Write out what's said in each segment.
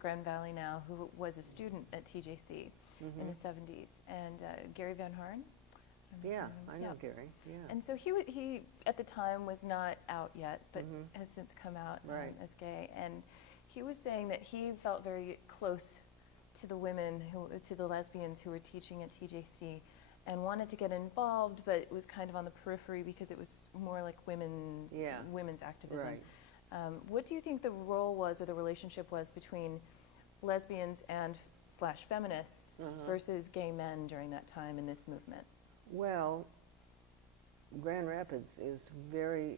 Grand Valley now who was a student at TJC in the 70s, and Gary Van Harn. Yeah, I know Gary. Yeah. And so he at the time was not out yet, but has since come out as gay. And he was saying that he felt very close to the women, to the lesbians who were teaching at TJC, and wanted to get involved, but it was kind of on the periphery because it was more like women's activism. Right. What do you think the role was or the relationship was between lesbians and / feminists versus gay men during that time in this movement? Well, Grand Rapids is very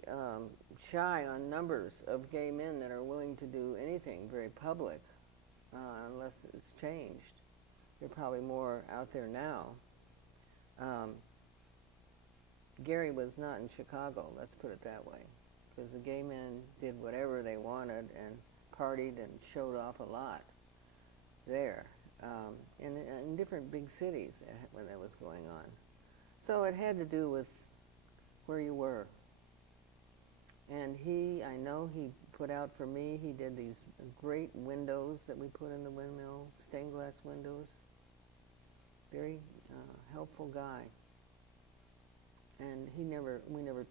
shy on numbers of gay men that are willing to do anything very public unless it's changed. There are probably more out there now. Gary was not in Chicago, let's put it that way, because the gay men did whatever they wanted and partied and showed off a lot there in different big cities when that was going on. So it had to do with where you were. And I know he put out for me, he did these great windows that we put in the windmill, stained glass windows. Very helpful guy. And we never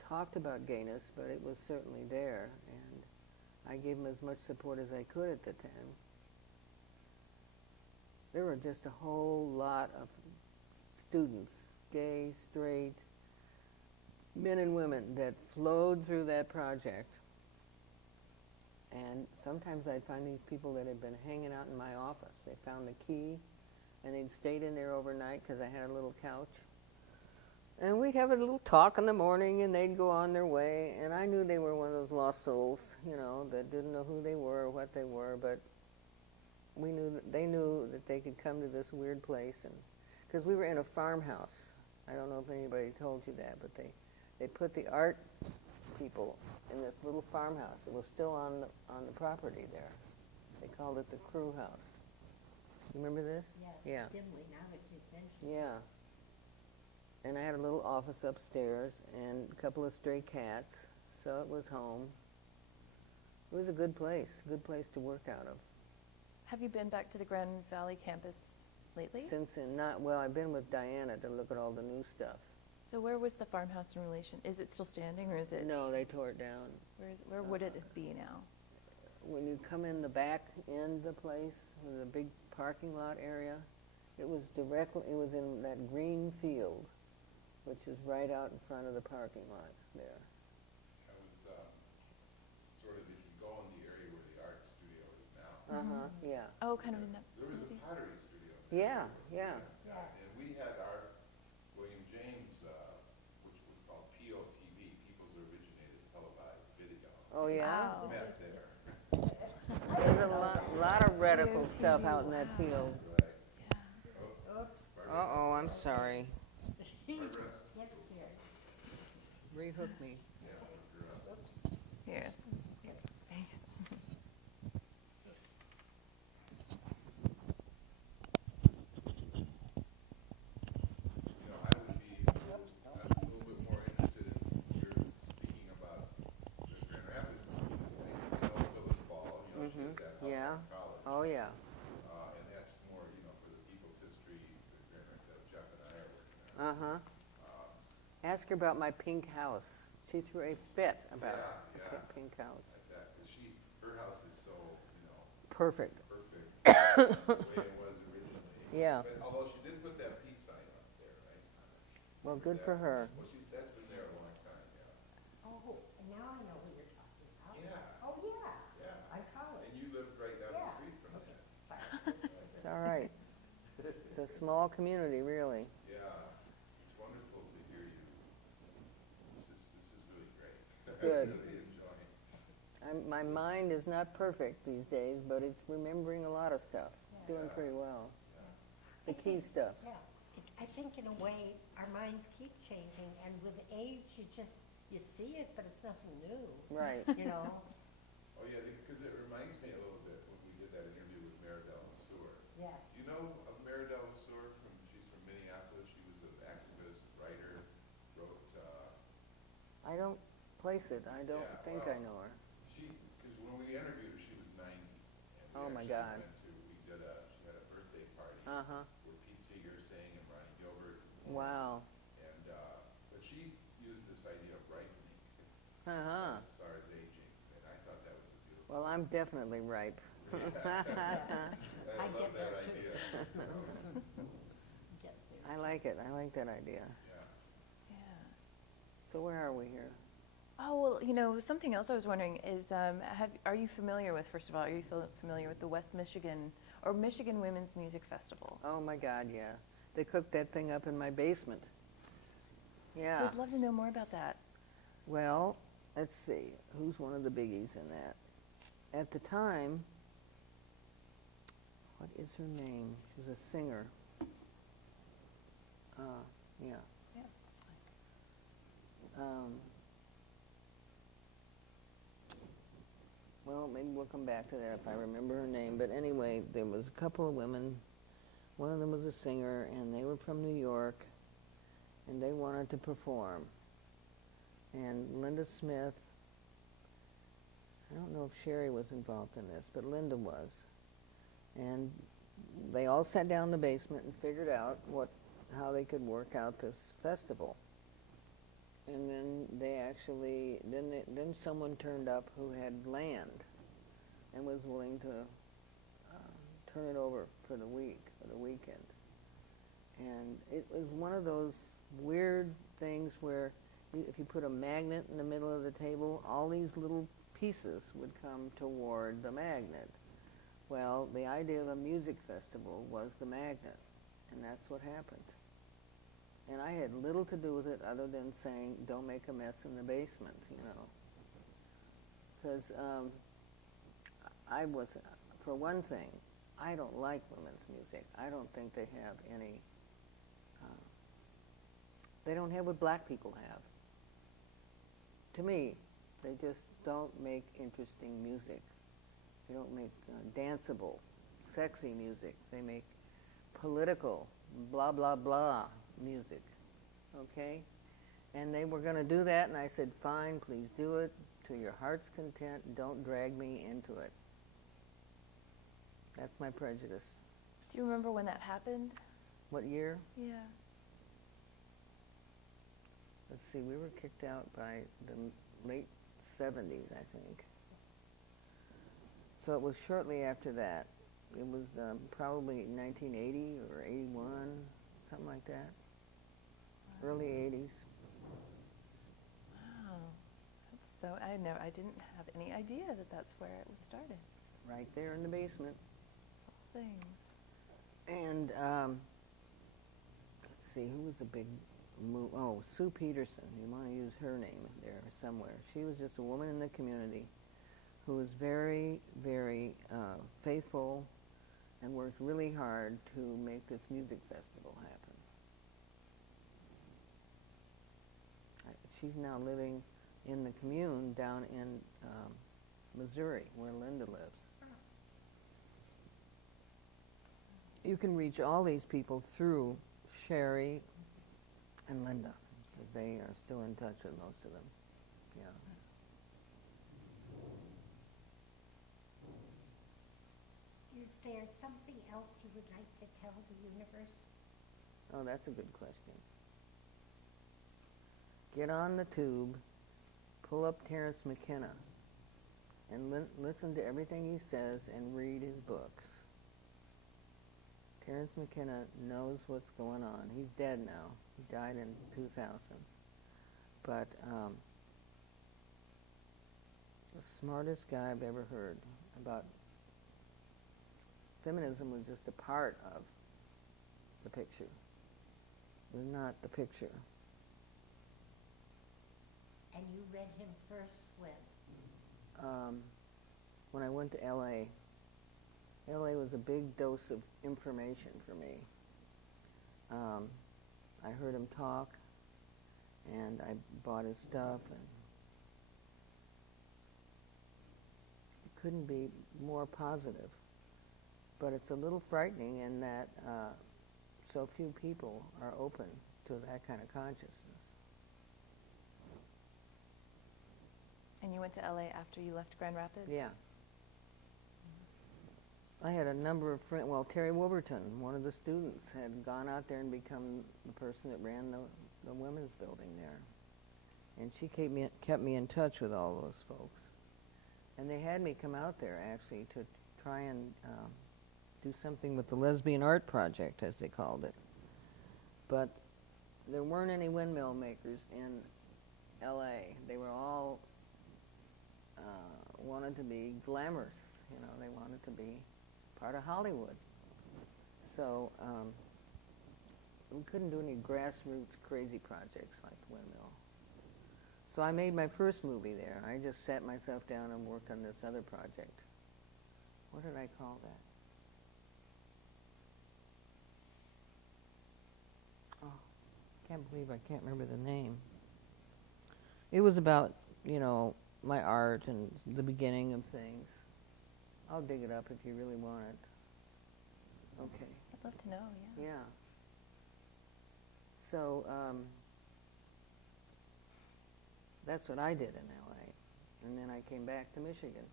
talked about gayness, but it was certainly there. And I gave him as much support as I could at the time. There were just a whole lot of students, gay, straight, men and women that flowed through that project. And sometimes I'd find these people that had been hanging out in my office. They found the key, and they'd stayed in there overnight because I had a little couch. And we'd have a little talk in the morning, and they'd go on their way. And I knew they were one of those lost souls, that didn't know who they were or what they were, but they knew that they could come to this weird place. And because we were in a farmhouse. I don't know if anybody told you that, but they put the art people in this little farmhouse. It was still on the property there. They called it the Crew House. You remember this? Yeah. Dimly, now that you've mentioned. Yeah. And I had a little office upstairs and a couple of stray cats, so it was home. It was a good place to work out of. Have you been back to the Grand Valley campus lately? Since then, I've been with Diana to look at all the new stuff. So where was the farmhouse in relation? Is it still standing, or is it? No, they tore it down. Where would it be now? When you come in the back end of the place, with a big parking lot area, it was in that green field, which is right out in front of the parking lot there. I was sort of, if you go in the area where the art studio is now. Yeah. Oh, kind of in that There was vicinity. a pottery studio. Yeah. And we had our William James, which was called POTV, People's Originated Televised Video. Oh, yeah? Wow. Met there. There's a lot of radical stuff out in that field. Right. Oops. Uh-oh, I'm sorry. Get scared. Rehook me. Here. Thanks. I would be a little bit more interested in your speaking about the Grand Rapids. Phyllis Ball, she has that house Yeah. in college. Oh, yeah. And that's more, for the people's history that Jeff and I are working on. Ask her about my pink house. She threw a fit about Yeah. the pink house. Like that, 'cause her house is so, Perfect. perfect, the way it was originally. Yeah. But although she did put that peace sign up there, right? Well, good for her. Well, that's been there a long time, yeah. Oh, and now I know who you're talking about. Yeah. Oh, yeah. Yeah. On college. And you lived right down the street from Okay, that. sorry. It's all right. It's a small community, really. Yeah, it's wonderful to hear you. This is really great. Good. I'm really enjoying. My mind is not perfect these days, but it's remembering a lot of stuff. It's doing pretty well. The key stuff. Yeah. I think in a way, our minds keep changing, and with age, you see it, but it's nothing new. Right. Oh, yeah, because it reminds me a little bit when we did that interview with Maridel Lesueur. Yeah. Do you know of Maridel Lesueur? She's from Minneapolis. She was an activist, writer, wrote, I don't place it. I don't Yeah, think well, I know her. because when we interviewed her, she was 90. And we Oh, my actually God. went to she had a birthday party Uh-huh. where Pete Seeger sang and Ronnie Gilbert. Wow. And, but she used this idea of ripening Uh-huh. as far as aging, and I thought that was a beautiful. Well, I'm definitely ripe. I I love get that there too. idea. Get there. I like it. I like that idea. Yeah. Yeah. So where are we here? Oh, well, you know, something else I was wondering is, are you familiar with, first of all, are you familiar with the West Michigan, or Michigan Women's Music Festival? Oh my God, yeah. They cooked that thing up in my basement. Yeah. We'd love to know more about that. Well, let's see. Who's one of the biggies in that? At the time, what is her name? She was a singer. Yeah. Yeah, that's fine. Well, maybe we'll come back to that if I remember her name. But anyway, there was a couple of women. One of them was a singer, and they were from New York, and they wanted to perform. And Linda Smith, I don't know if Sherry was involved in this, but Linda was. And they all sat down in the basement and figured out how they could work out this festival. And then they actually, then someone turned up who had land and was willing to turn it over for the weekend. And it was one of those weird things where if you put a magnet in the middle of the table, all these little pieces would come toward the magnet. Well, the idea of a music festival was the magnet, and that's what happened. And I had little to do with it other than saying, don't make a mess in the basement, you know. Because I was, for one thing, I don't like women's music. I don't think they have any, they don't have what black people have. To me, they just don't make interesting music. They don't make danceable, sexy music. They make political, blah, blah, blah music, okay? And they were going to do that, and I said, fine, please do it to your heart's content. Don't drag me into it. That's my prejudice. Do you remember when that happened? What year? Yeah. Let's see, we were kicked out by the late 70s, I think. So it was shortly after that. It was probably 1980 or 81, something like that. Early 80s. Wow. That's so, I didn't have any idea that that's where it was started. Right there in the basement. Things. And let's see, who was a big Sue Peterson. You want to use her name there somewhere. She was just a woman in the community who was very, very faithful and worked really hard to make this music festival happen. She's now living in the commune down in Missouri, where Linda lives. You can reach all these people through Sherry and Linda, because they are still in touch with most of them. Yeah. Is there something else you would like to tell the universe? Oh, that's a good question. Get on the tube, pull up Terence McKenna, and listen to everything he says and read his books. Terence McKenna knows what's going on. He's dead now. He died in 2000. But the smartest guy I've ever heard about feminism was just a part of the picture. It was not the picture. And you read him first when? When I went to L.A. L.A. was a big dose of information for me. I heard him talk, and I bought his stuff, and it couldn't be more positive. But it's a little frightening in that so few people are open to that kind of consciousness. And you went to LA after you left Grand Rapids? Yeah. I had a number of friends. Well, Terry Wolverton, one of the students, had gone out there and become the person that ran the women's building there. And she kept me in touch with all those folks. And they had me come out there, actually, to try and do something with the Lesbian Art Project, as they called it. But there weren't any windmill makers in L.A. They were all wanted to be glamorous. You know, they wanted to be part of Hollywood. So we couldn't do any grassroots crazy projects like the windmill. So I made my first movie there. I just sat myself down and worked on this other project. What did I call that? Oh, can't believe I can't remember the name. It was about, you know, my art and the beginning of things. I'll dig it up if you really want it. Okay. I'd love to know, yeah. Yeah. So that's what I did in LA. And then I came back to Michigan.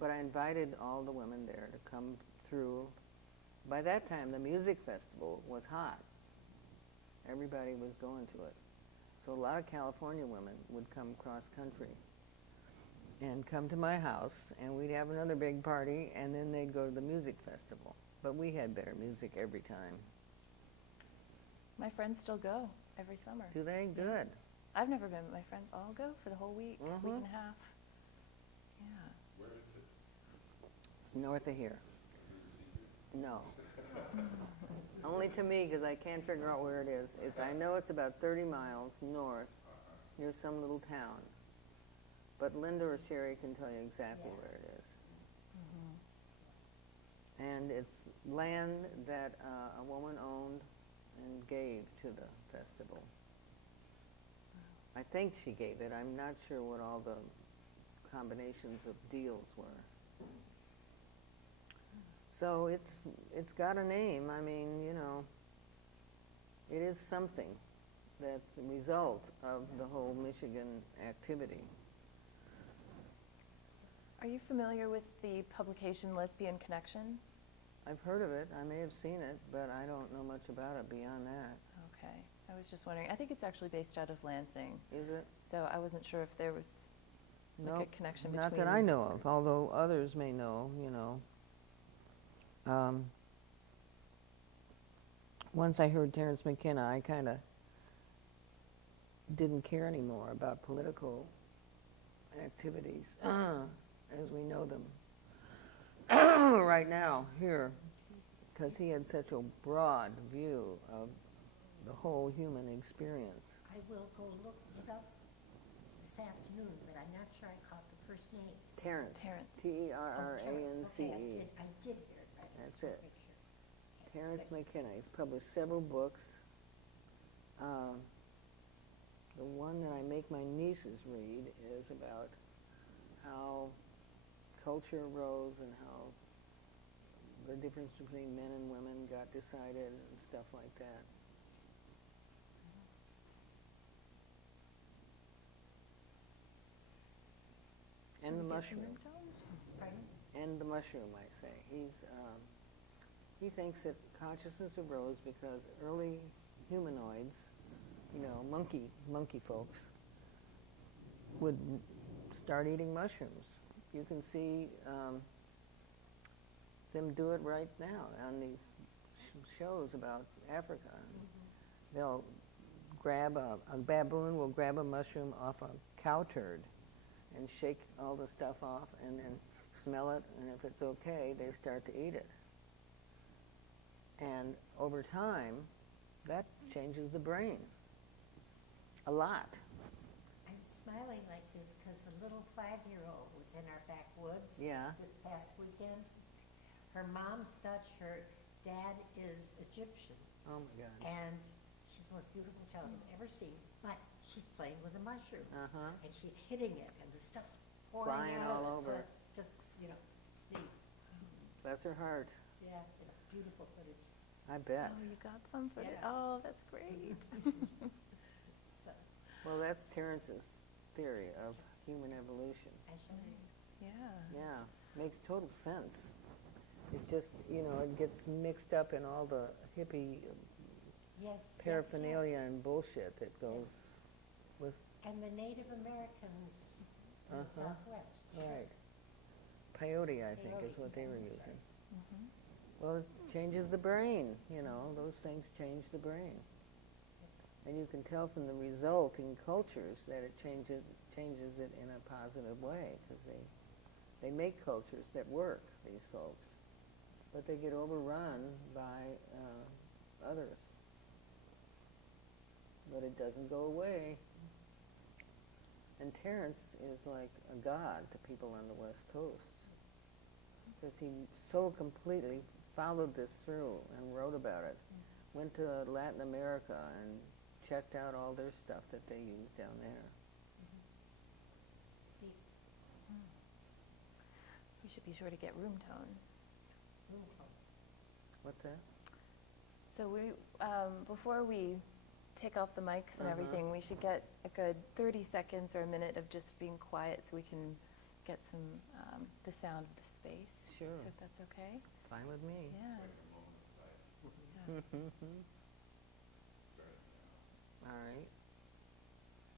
But I invited all the women there to come through. By that time, the music festival was hot. Everybody was going to it. So a lot of California women would come cross country and come to my house, and we'd have another big party, and then they'd go to the music festival. But we had better music every time. My friends still go every summer. Do they? Good. I've never been, but my friends all go for the whole week, week Mhm. and a half. Yeah. Where is it? It's north of here. Is it secret? No. Only to me, because I can't figure out where it is. I know it's about 30 miles north, near some little town. But Linda or Sherry can tell you exactly where it is. And it's land that a woman owned and gave to the festival. I think she gave it. I'm not sure what all the combinations of deals were. So it's got a name. I mean, you know, it is something that's the result of the whole Michigan activity. Are you familiar with the publication Lesbian Connection? I've heard of it. I may have seen it, but I don't know much about it beyond that. Okay. I was just wondering. I think it's actually based out of Lansing. Is it? So I wasn't sure if there was like Nope, a connection between not that I know of, groups. although others may know, you know. Once I heard Terence McKenna, I kind of didn't care anymore about political activities as we know them right now here, because he had such a broad view of the whole human experience. I will go look it up this afternoon, but I'm not sure I caught the first name. Terence. Terence. T-E-R-R-A-N-C-E. Okay, I did hear it right. That's Just wanna it. make sure. Okay, Terence good. McKenna. He's published several books. The one that I make my nieces read is about how culture arose and how the difference between men and women got decided and stuff like that. And the Should we get some mushroom. ringtones? Pardon? And the mushroom, I say. He thinks that consciousness arose because early humanoids, you know, monkey folks, would start eating mushrooms. You can see them do it right now on these shows about Africa. They'll grab a baboon will grab a mushroom off a cow turd and shake all the stuff off and then smell it, and if it's okay, they start to eat it. And over time, that changes the brain a lot. I'm smiling like this because a little 5-year-old was in our backwoods Yeah. this past weekend. Her mom's Dutch, her dad is Egyptian, Oh my God. and she's the most beautiful child I've ever seen, but she's playing with a mushroom. Uh-huh. And she's hitting it, and the stuff's pouring Flying out all of it. over. So it's just, you know, it's neat. Bless her heart. Yeah, it's beautiful footage. I bet. Oh, you got some for it? Yeah. Oh, that's great. So, Well, that's Terence's theory of human evolution. I shall. Yeah. Yeah, makes total sense. It just, it gets mixed up in all the hippie Yes, paraphernalia yes, and bullshit that goes with, yes. And the Native Americans in the Uh-huh. Southwest. sure. right. Peyote, I think, is Peyote, what they were that's using. Mhm. Well, it changes the brain, those things change the brain. And you can tell from the resulting cultures that it changes it in a positive way, because they make cultures that work, these folks. But they get overrun by others. But it doesn't go away. And Terrence is like a god to people on the West Coast, because he so completely followed this through and wrote about it. Went to Latin America and checked out all their stuff that they use down there. We should be sure to get room tone. What's that? So before we take off the mics and Uh-huh. everything, we should get a good 30 seconds or a minute of just being quiet so we can get some, the sound of the space. Sure. So if that's okay? Fine with me. Yeah. Take a moment of silence. Yeah. All right.